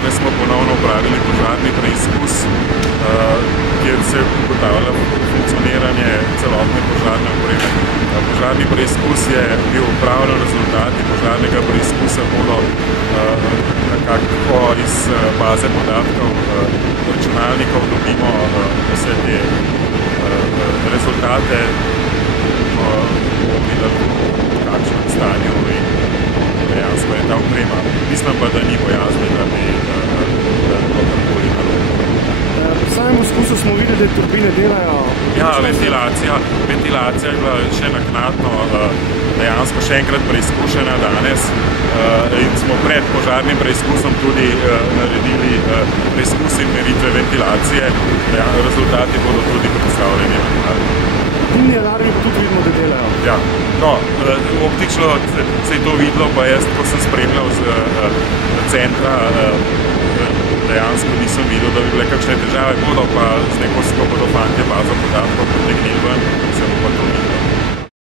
danes smo ponovno upravili požarni preizkus, kjer se ugotavlja funkcioniranje celotne požarne opreme. Požarni preizkus je bil upravljen, rezultati požarnega preizkusa bodo nekako iz baze podatkov računalnikov dobimo vse te rezultate, bomo videli, v kakšnem stanju in dejansko je ta oprema. Mislim pa, da ni bojazni, da bi kakorkoli narobe. V samem poskusu smo videli, da turbine delajo. Ja, ventilacija je bila še naknadno dejansko še enkrat preizkušena danes in smo pred požarnim preizkusom tudi naredili preizkus in meritve ventilacije. Rezultati bodo tudi predstavljeni naknadno. Dimni alarmi pa tudi vidimo, da delajo. Ja, no, optično se je to videlo, pa jaz, ko sem spremljal z centra, dejansko nisem videl, da bi bile kakšne težave, bodo pa z neko bodo fantje bazo podatkov